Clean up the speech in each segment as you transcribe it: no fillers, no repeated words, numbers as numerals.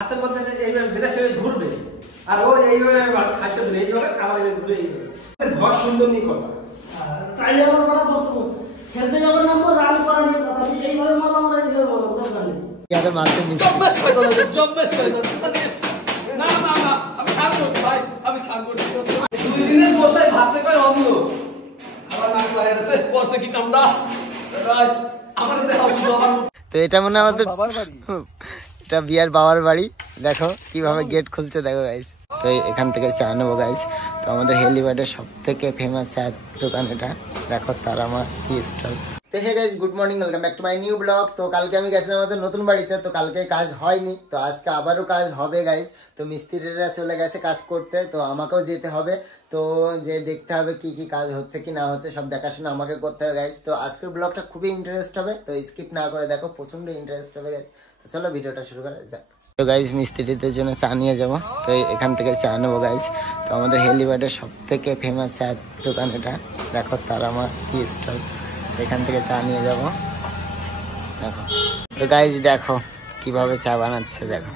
হাতের মধ্যে এইভাবে বিরাসে ঘুরবে আর ও এইভাবে খাসে ধরে এইভাবে আবার ঘুরে এইভাবে ঘর সুন্দর নিয়ে কথা তাইলে আমার বড় বক্তব্য খেলতে যাবার নাম্বার রান করা নিয়ে কথা এইভাবে মালা মারা দিবে দরকার নেই यार मारते मिस জম্বেশ হয়ে যাচ্ছে না না না আমি ছাড় করছি ভাই আমি ছাড় করছি দুই দিনের বসায় ভাতে কয় অন্ধ আবার নাক লাগাইছে করছে কি কামড়া আমার দেহ বাবার তো এটা মনে আমাদের এটা বিয়ার বাবার বাড়ি দেখো কিভাবে গেট খুলছে দেখো গাইস তো এখান থেকে চা নেবো গাইস তো আমাদের হেলিপ্যাডের সব থেকে ফেমাস চায়ের দোকান এটা দেখো তারামা টি স্টল তো hey guys good morning welcome back to my new blog তো কালকে আমি গেছিলাম আমাদের নতুন বাড়িতে তো কালকে কাজ হয়নি তো আজকে আবারও কাজ হবে গাইস তো মিস্ত্রিরা চলে গেছে কাজ করতে তো আমাকেও যেতে হবে তো যে দেখতে হবে কি কি কাজ হচ্ছে কি না হচ্ছে সব দেখাশোনা আমাকে করতে হবে গাইস তো আজকের ব্লগটা খুবই ইন্টারেস্ট হবে তো স্কিপ না করে দেখো প্রচন্ড ইন্টারেস্ট হবে গাইস তো চলো ভিডিওটা শুরু করা যাক তো গাইস মিস্ত্রিদের জন্য চা নিয়ে যাবো তো এখান থেকে চা নেবো গাইস তো আমাদের হেলিপ্যাডের সব থেকে ফেমাস চায়ের দোকান এটা দেখো তারামা টি স্টল এখান থেকে চা নিয়ে যাবো দেখো তো গাইস দেখো কিভাবে চা বানাচ্ছে দেখো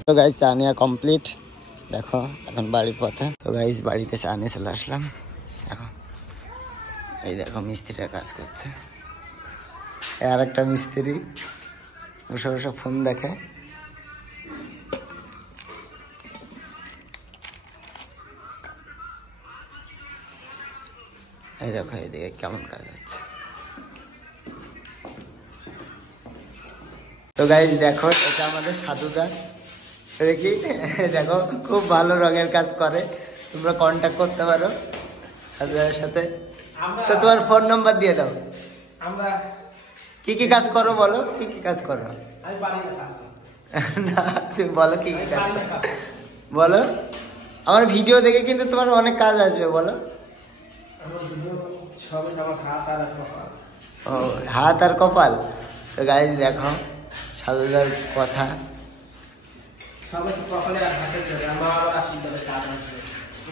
তো গাইস চা নেওয়া কমপ্লিট দেখো এখন বাড়ির পথে তো গাইস বাড়িতে চা নিয়ে চলে আসলাম দেখো এই দেখো মিস্ত্রিরা কাজ করছে আর একটা মিস্ত্রি বসে বসে ফোন দেখে এই দেখো এদিকে কেমন কাজ হচ্ছে তো গাইস দেখো এটা আমাদের সাধুদা দেখি দেখো খুব ভালো রঙের কাজ করে তোমরা কন্ট্যাক্ট করতে পারো সাধুদার সাথে তো তোমার ফোন নাম্বার দিয়ে দাও আমরা কি কি কাজ করো বলো কি কি কাজ করো আমি পারি না কাজ করতে না তুমি বলো কি কি কাজ করো বলো আমার ভিডিও দেখে কিন্তু তোমার অনেক কাজ আসবে বলো সবাই আমার হাত আর কপাল ও হাত আর কপাল তো গাইস দেখো সাধুদার কথা সবাই কপালে আর হাতে ধরে আমার আবার আশীর্বাদে কাজ আছে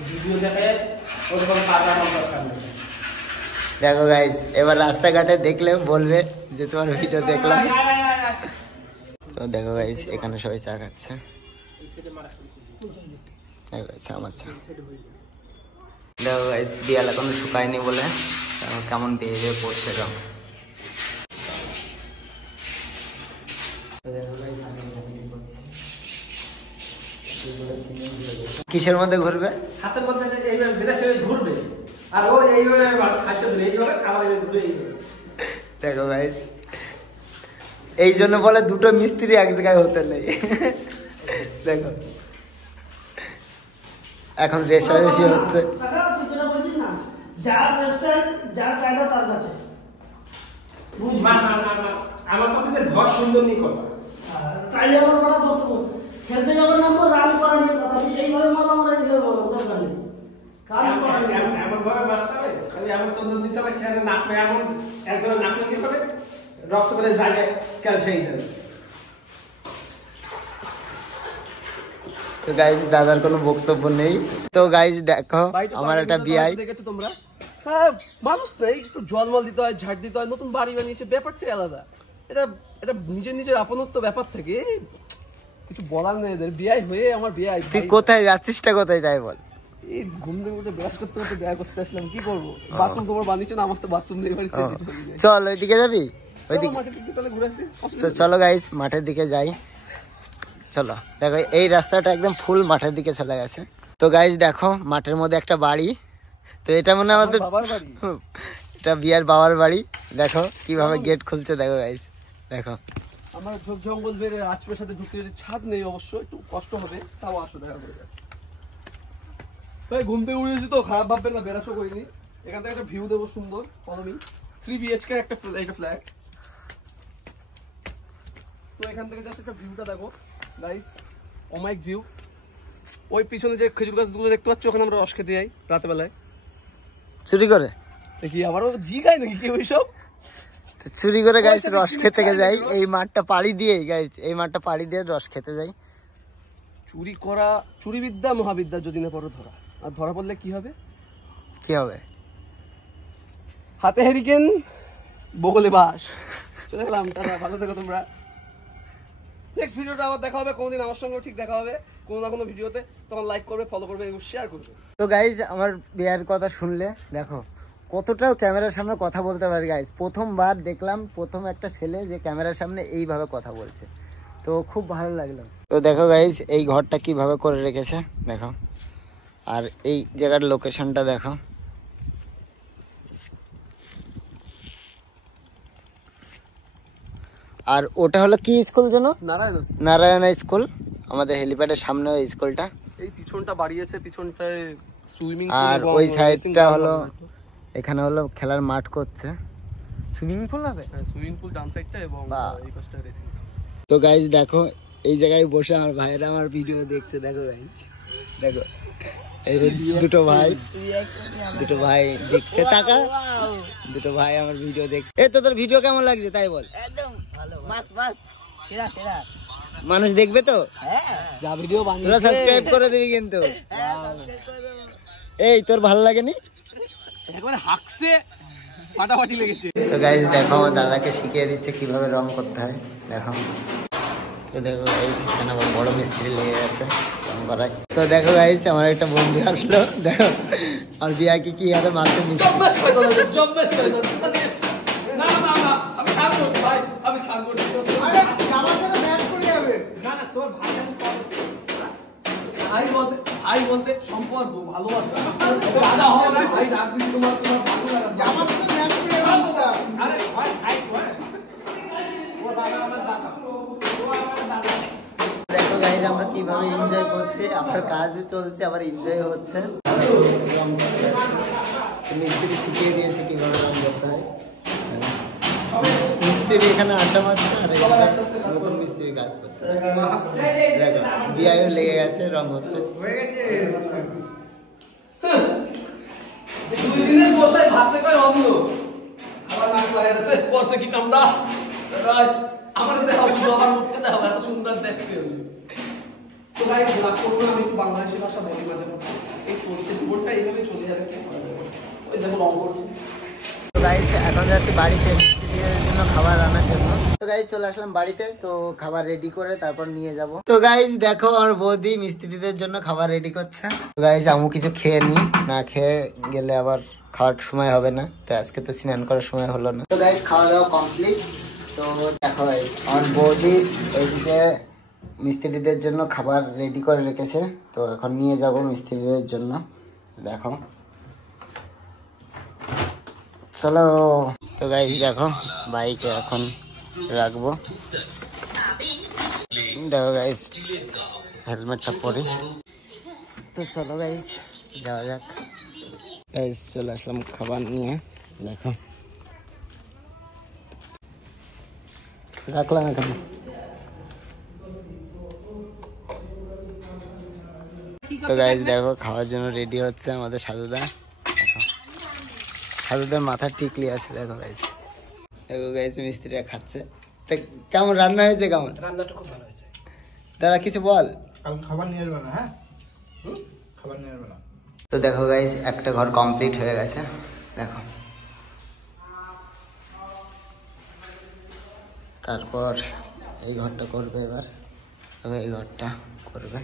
ভিডিও দেখে ওরকম কাজ আমার দরকার নেই দেখো গাইস এবার রাস্তাঘাটে দেখলে বলবে যে তোমার ভিডিও দেখলাম তো দেখো গাইস এখানে সবাই চা খাচ্ছে আমার চা দেখো গাইস দিয়াল এখন শুকায়নি বলে কেমন বিহেভিয়ার করছে দেখো কিসের মধ্যে ঘুরবে হাতের মধ্যে এইভাবে বিরাসে ঘুরবে আর ও এইভাবে খাসে ধরে এইভাবে আবার ঘুরে এইভাবে দেখো গাইস এই জন্য বলে দুটো মিস্ত্রি এক জায়গায় হতে নেই দেখো এখন রেশারেশি হচ্ছে যার রেস্টুরেন্ট যার চাহিদা তার কাছে না না না না আমার কথা যে ঘর সুন্দর নিয়ে কথা তাইলে আমার বড় বক্তব্য খেলতে যাবার নাম্বার রান করা নিয়ে কথা এইভাবে মালা মারা দিবে দরকার নেই এমন ভাবে বাচ্চা খালি এমন চন্দন দিতে হবে খেয়ালে নাক এমন একজনের নাক কি করে রক্ত করে জায়গায় কেন সেই যাবে তো গাইজ দাদার কোনো বক্তব্য নেই তো গাইজ দেখো আমার একটা বিআই দেখেছো তোমরা সাহেব মানুষ নেই একটু জলমল দিতে হয় ঝাড় দিতে হয় নতুন বাড়ি বানিয়েছে ব্যাপারটাই আলাদা এটা এটা নিজের নিজের আপনত্ব ব্যাপার থেকে কিছু বলার নেই এদের বিআই হয়ে আমার বিআই তুই কোথায় যাচ্ছিসটা কোথায় যাই বল এই ঘুম থেকে উঠে ব্রাশ করতে করতে দেখা করতে আসলাম কি করবো বাথরুম তোমার বানিয়েছো না আমার তো বাথরুম দিয়ে বাড়িতে চল ওইদিকে যাবি ওইদিকে মাঠের দিকে তাহলে ঘুরে আসি তো চলো গাইজ মাঠের দিকে যাই চলো দেখো এই রাস্তাটা একদম ফুল মাঠের দিকে চলে গেছে তো গাইজ দেখো মাঠের মধ্যে একটা বাড়ি তো এটা মনে আমাদের বাবার বাড়ি এটা বিয়ার বাবার বাড়ি দেখো কিভাবে গেট খুলছে দেখো গাইজ দেখো আমার ঝোপ জঙ্গল বেড়ে রাজপুরের সাথে ঢুকতে যদি ছাদ নেই অবশ্য একটু কষ্ট হবে তাও আসো দেখা করে তাই ঘুম থেকে উঠেছি তো খারাপ ভাববেন না বেড়াশো করিনি এখান থেকে একটা ভিউ দেবো সুন্দর ফলোমি 3 BHK একটা ফ্ল্যাট তো এখান থেকে জাস্ট একটা ভিউটা দেখো গাইস অমাইক ভিউ ওই পিছনে যে খেজুর গাছগুলো দেখতে পাচ্ছ ওখানে আমরা রস খেতে যাই রাতের বেলায় চুরি করে দেখি আবারও জি গাই নাকি কি ওইসব চুরি করে গাইস রস খেতে যাই এই মাঠটা পাড়ি দিয়ে গাইস এই মাঠটা পাড়ি দিয়ে রস খেতে যাই চুরি করা চুরি বিদ্যা মহাবিদ্যা যদি না পড়ো ধরা আর ধরা পড়লে কি হবে হাতে হেরিকেন বগলে বাস চলে গেলাম টাটা ভালো থেকো তোমরা নেক্সট ভিডিওটা আবার দেখা হবে কোনদিন, আমার সঙ্গে ঠিক দেখা হবে কোনো না কোনো ভিডিওতে। তখন লাইক করবে, ফলো করবে এবং শেয়ার করবে। তো গাইজ আমার বিয়ার কথা শুনলে দেখো কতটা ক্যামেরার সামনে কথা বলতে পারে গাইজ। প্রথমবার দেখলাম প্রথম একটা ছেলে যে ক্যামেরার সামনে এইভাবে কথা বলছে, তো খুব ভালো লাগলো। তো দেখো গাইজ এই ঘরটা কিভাবে করে রেখেছে দেখো, আর এই জায়গার লোকেশনটা দেখো। আর ওটা হলো কি স্কুল যেন? নারায়ণ স্কুল। আমাদের হেলিপ্যাডের সামনে ওই স্কুলটা। এই পিছনটা বাড়িয়েছে, পিছনটায় সুইমিং আর ওই সাইডটা হলো এখানে হলো খেলার মাঠ করছে। সুইমিং পুল হবে, সুইমিং পুল ডান সাইডটা এবং এই পাশটা রেসিং। তো গাইজ দেখো এই জায়গায় বসে আমার ভাইয়েরা আমার ভিডিও দেখছে। দেখো গাইজ দেখো এই দুটো ভাই দেখছে, টাকা দুটো ভাই আমার ভিডিও দেখছে। এই তো তোর ভিডিও কেমন লাগছে তাই বল। একদম ভালো, মাস মাস সেরা সেরা। মানুষ দেখবে তো? যা ভিডিও তোরা সাবস্ক্রাইব করে দিবি কিন্তু। এই তোর ভালো লাগেনি? একবারে হাঁকছে, ফাটাফাটি লেগেছে। তো গাইজ দেখো আমার দাদাকে শিখিয়ে দিচ্ছে কিভাবে রং করতে হয়। দেখো তো দেখো গাইজ এখানে আমার বড় মিস্ত্রি লেগে গেছে রং করায়। তো দেখো গাইজ আমার একটা বন্ধু আসলো, দেখো আর বিয়াকে কি আরে মারতে মিস্ত্রি। না না না, আমি ছাড় করছি ভাই, আমি ছাড় করছি। ভাই বলতে সম্পর্ক, ভালোবাসা। দাদা হয় ভাই, ডাক দিন তোমার ভালো দেখো গাইজ আমরা কিভাবে এনজয় করছি, আমার কাজও চলছে আবার এনজয় হচ্ছে। মিস্ত্রি শিখিয়ে দিয়েছে কিভাবে রং করতে হয়। মিস্ত্রি এখানে আড্ডা মারছে আর নতুন মিস্ত্রি কাজ করছে। দেখো বিয়াও লেগে গেছে রং করতে। দুই দিনের বসায় ভাতে কয় অন্ধ, আবার নাক লাগাইতেছে করছে কি কামড়া। আমার দেখাও শুধু, আমার মুখটা দেখাও, এত সুন্দর দেখতে। তো গাইস রাগ করবো না, আমি একটু বাংলাদেশি ভাষা বলি মাঝে মধ্যে। এই চলছে জীবনটা এইভাবে চলে যাবে, ওই দেখো রং করছে। তো গাইস এখন যাচ্ছি বাড়িতে মিস্ত্রিদের জন্য খাবার আনার জন্য। তো গাইস চলে আসলাম বাড়িতে, তো খাবার রেডি করে তারপর নিয়ে যাব। তো গাইস দেখো আমার বৌদি মিস্ত্রিদের জন্য খাবার রেডি করছে। তো গাইস আমি কিছু খেয়ে নি, না খেয়ে গেলে আবার খাওয়ার সময় হবে না, তো আজকে তো স্নান করার সময় হলো না। তো গাইস খাওয়া দাওয়া কমপ্লিট। তো দেখো গাইস আমার বৌদি এইদিকে মিস্ত্রিদের জন্য খাবার রেডি করে রেখেছে, তো এখন নিয়ে যাব মিস্ত্রিদের জন্য। দেখো চলো। তো গাইস দেখো বাইকে এখন রাখবো। দেখো গাইস হেলমেটটা পরে। তো চলো গাইস যাওয়া যাক। গাইস চলে আসলাম খাবার নিয়ে। দেখো রাখলাম এখানে। তো গাইস দেখো খাওয়ার জন্য রেডি হচ্ছে আমাদের সাজুদা। সাজুদার মাথার টিকলি আছে। দেখো গাইস, দেখো গাইস মিস্ত্রিরা খাচ্ছে। তা কেমন রান্না হয়েছে? কেমন রান্নাটা খুব ভালো হয়েছে। দাদা কিছু বল। খাবার নিয়ে আসবে না? হ্যাঁ খাবার নিয়ে আসবে না। তো দেখো গাইস একটা ঘর কমপ্লিট হয়ে গেছে। দেখো তারপর এই ঘরটা করবে এবার, এই ঘরটা করবে।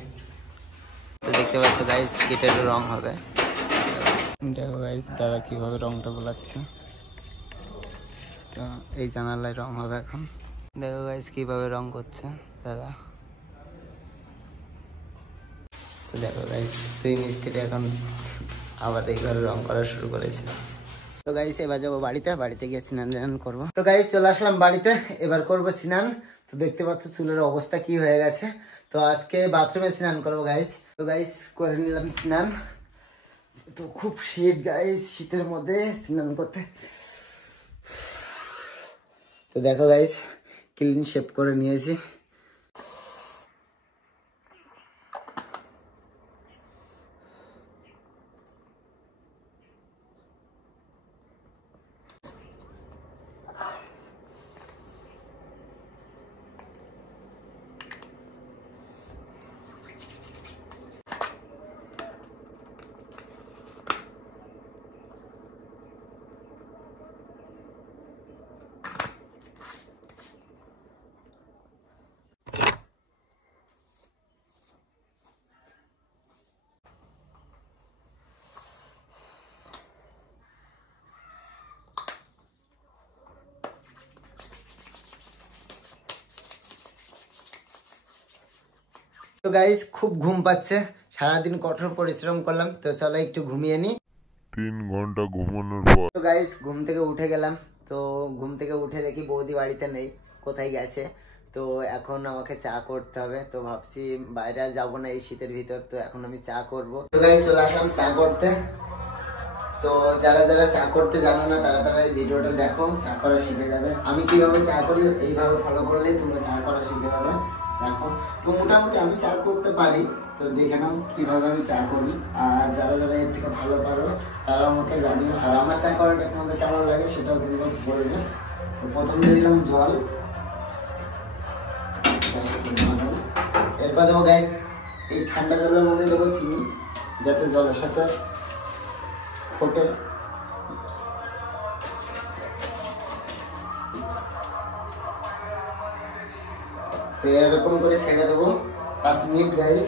তো দেখতে পাচ্ছ গাইস গেটেরও রং হবে। দেখো গাইস দাদা কিভাবে রংটা বোলাচ্ছে। তো এই জানালায় রং হবে এখন। দেখো গাইস কিভাবে রং করছে দাদা। তো দেখো গাইস দুই মিস্ত্রি এখন আবার এই ঘরে রং করা শুরু করেছে। তো গাইস এবার যাবো বাড়িতে, বাড়িতে গিয়ে স্নান করবো। তো গাইস চলে আসলাম বাড়িতে, এবার করবো স্নান। তো দেখতে পাচ্ছ চুলের অবস্থা কি হয়ে গেছে। তো আজকে বাথরুমে স্নান করবো গাইস। তো গাইস করে নিলাম স্নান। তো খুব শীত গাইস, শীতের মধ্যে স্নান করতে। তো দেখো গাইস ক্লিন শেপ করে নিয়েছি। তো গাইস খুব ঘুম পাচ্ছে, সারাদিন কঠোর পরিশ্রম করলাম, তো চলো একটু ঘুমিয়ে নি। 3 ঘন্টা ঘুমানোর পর তো গাইস ঘুম থেকে উঠে গেলাম, তো ঘুম থেকে উঠে দেখি বৌদি বাড়িতে নেই, কোথায় গেছে। তো এখন আমাকে চা করতে হবে, তো ভাবছি বাইরে যাব না এই শীতের ভিতর, তো এখন আমি চা করব। তো গাইস চলে আসলাম চা করতে। তো যারা যারা চা করতে জানো না তারা তারা এই ভিডিওটা দেখো, চা করা শিখে যাবে। আমি কিভাবে চা করি এইভাবে ফলো করলেই তোমরা চা করা শিখে যাবে। দেখো তো মোটামুটি আমি চা করতে পারি, তো দেখে নাও কিভাবে আমি চা করি। আর যারা যারা এর থেকে ভালো পারো তারা আমাকে জানিও, আর আমার চা করাটা তোমাদের কেমন লাগে সেটাও তোমরা বলবে। তো প্রথম দিয়ে দিলাম জল, এরপর দেবো গাইস এই ঠান্ডা জলের মধ্যে দেবো চিনি, যাতে জলের সাথে ফোটে। তো এরকম করে ছেড়ে দেবো 5 মিনিট গাইস।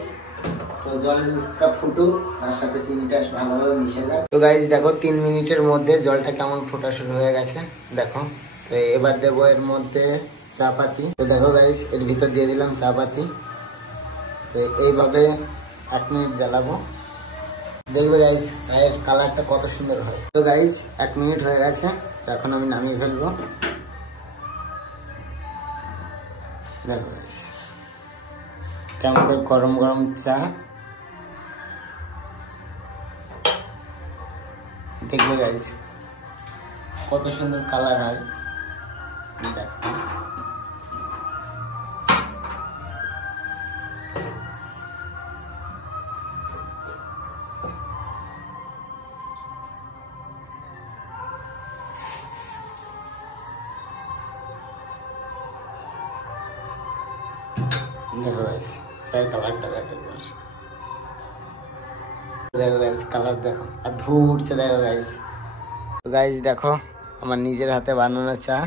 তো জলটা ফুটুক, তার সাথে চিনিটা ভালোভাবে মিশে যায়। তো গাইস দেখো 3 মিনিটের মধ্যে জলটা কেমন ফোটা শুরু হয়ে গেছে দেখো। তো এবার দেবো এর মধ্যে চা পাতি। তো দেখো গাইস এর ভিতর দিয়ে দিলাম চা পাতি। তো এইভাবে 1 মিনিট জ্বালাবো, দেখবে গাইস চায়ের কালারটা কত সুন্দর হয়। তো গাইস 1 মিনিট হয়ে গেছে, তো এখন আমি নামিয়ে ফেলবো। দেখো গাইস আমাদের গরম গরম চা, দেখবে গাইস কত সুন্দর কালার হয়। দেখো স্যার কালারটা দেখো, দেখো গাইস কালার দেখো, আর ধু উঠছে দেখো গাইস। তো গাইস দেখো আমার নিজের হাতে বানানো চা।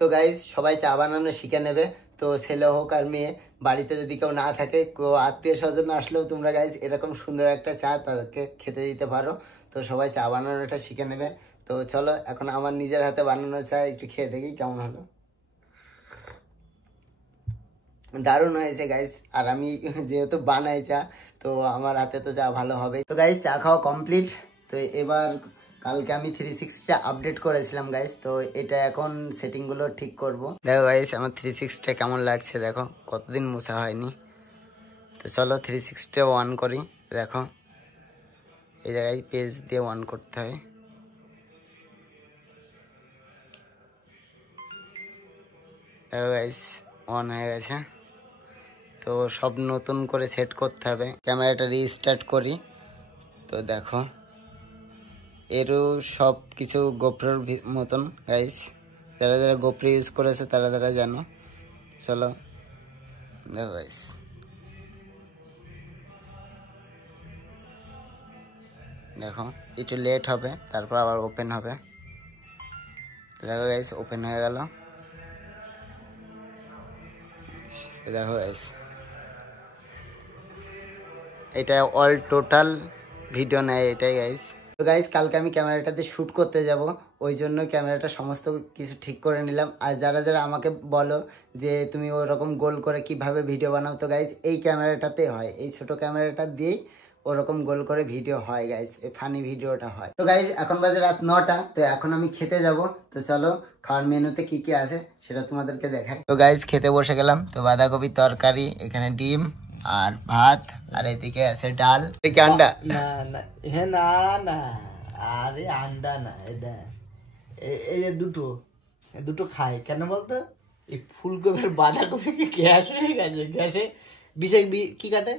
তো গাইস সবাই চা বানানো শিখে নেবে, তো ছেলে হোক আর মেয়ে, বাড়িতে যদি কেউ না থাকে, কেউ আত্মীয় স্বজন আসলেও তোমরা গাইস এরকম সুন্দর একটা চা তাদেরকে খেতে দিতে পারো। তো সবাই চা বানানোটা শিখে নেবে। তো চলো এখন আমার নিজের হাতে বানানো চা একটু খেয়ে দেখি কেমন হলো। দারুণ হয়েছে গাইস, আর আমি যেহেতু বানাই চা, তো আমার হাতে তো চা ভালো হবে। তো গাইস চা খাওয়া কমপ্লিট। তো এবার কালকে আমি 360টা আপডেট করেছিলাম গাইস, তো এটা এখন সেটিং গুলো ঠিক করব। দেখো গাইস আমার 360টা কেমন লাগছে, দেখো কতদিন মোছা হয়নি। তো চলো 360টা অন করি। দেখো এই জায়গায় পেজ দিয়ে অন করতে হয়। দেখো গাইস অন হয়ে গেছে। তো সব নতুন করে সেট করতে হবে। ক্যামেরাটা রিস্টার্ট করি। তো দেখো এরও সব কিছু গোপ্রোর মতন গাইস, যারা যারা গোপ্রো ইউজ করেছে তারা তারা জানো। চলো দেখো গাইস দেখো একটু লেট হবে, তারপর আবার ওপেন হবে। দেখো গাইস ওপেন হয়ে গেল। দেখো গাইস এটা অল টোটাল ভিডিও নেয় এটাই গাইস। তো গাইস কালকে আমি ক্যামেরাটাতে শ্যুট করতে যাব, ওই জন্য ক্যামেরাটা সমস্ত কিছু ঠিক করে নিলাম। আর যারা যারা আমাকে বলো যে তুমি ওরকম গোল করে কিভাবে ভিডিও বানাও, তো গাইস এই ক্যামেরাটাতে হয়, এই ছোট ক্যামেরাটা দিয়েই ওরকম গোল করে ভিডিও হয় গাইস, এই ফানি ভিডিওটা হয়। তো গাইস এখন বাজে রাত 9টা, তো এখন আমি খেতে যাব। তো চলো খাওয়ার মেনুতে কি কি আছে সেটা তোমাদেরকে দেখাই। তো গাইস খেতে বসে গেলাম। তো বাঁধাকপির তরকারি, এখানে ডিম আর ভাত, আর এদিকে আছে ডাল, এদিকে আন্ডা। না না হ্যাঁ না না, আরে আন্ডা না, এটা এই যে দুটো খায় কেন বলতো, এই ফুলকপির বাঁধাকপিকে গ্যাস হয়ে গেছে, গ্যাসে বিষে কি কাটে,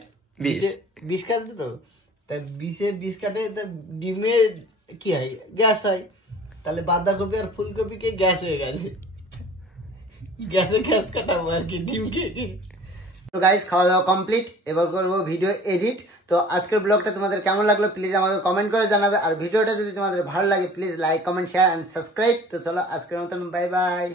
বিষ কাটে, তো তাই বিষ কাটে, তা ডিমের কি হয়, গ্যাস হয়। তাহলে বাঁধাকপি আর ফুলকপিকে গ্যাস হয়ে গেছে, গ্যাসে গ্যাস কাটাবো আর কি ডিমকে। তো গাইস খাওয়া দাওয়া কমপ্লিট, এবার করবো ভিডিও এডিট। তো আজকের ব্লগটা তোমাদের কেমন লাগলো প্লিজ আমাকে কমেন্ট করে জানাবে। আর ভিডিওটা যদি তোমাদের ভালো লাগে please like comment share and subscribe. তো চলো আজকের মতন বাই বাই।